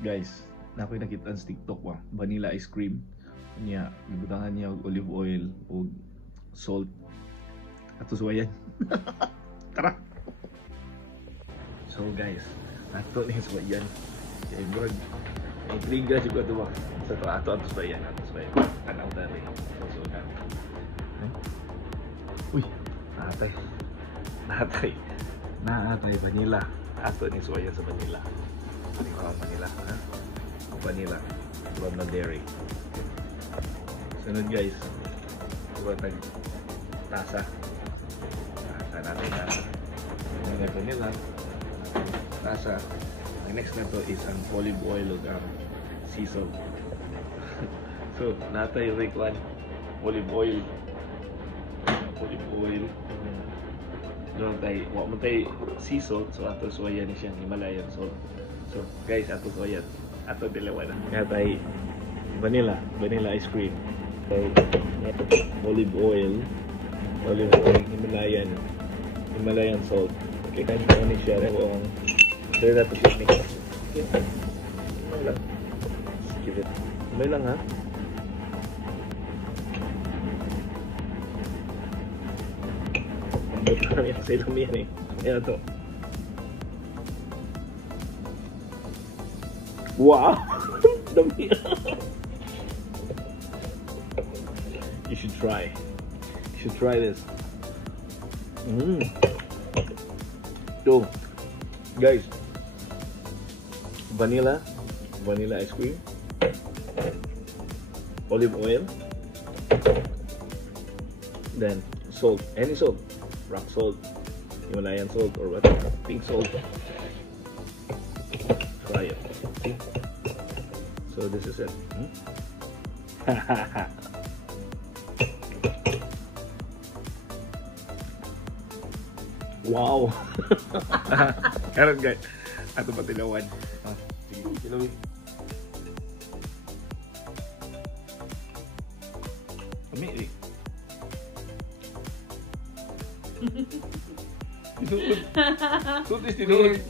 Guys, na ako'y nakita sa TikTok ba, vanilla ice cream. Niya, ibutahan niya og olive oil o salt. Ato suwayan. Tara. So guys, ato ni suwayan. Kaya murag intriga juga to ba. Sa ato suwayan, Tanaw dali. So na. Uy, Naatay vanilla. Ato ni suwayan sa vanilla. Vanilla, ha? Vanilla from the dairy. Sunod guys, diba tasa natin tasa. Yung vanilla tasa. Ang next na to is ang olive oil o sea salt. So natay like one olive oil doon tayo wak mo tayo sea salt. So ato suwayan ni siyang Himalayan salt. So guys, ato suwayan ato dalawa na nga tayo vanilla ice cream. So, olive oil, Himalayan salt. Okay, kahit ano siya, kung sure na ito siya mix. Okay, may lang. Give it. May lang ha. Ang buto kami sa ilong yan eh. Ayan ito. Wow! Dami. You should try this. So, guys, vanilla ice cream, olive oil, then salt, any salt, rock salt, Himalayan salt, or what, pink salt. Try it. See? So this is it. Wow! Karon guys, ato pa tilawan. Sige, tilawin. Kami eh. Tinuod. Tutis tinuod.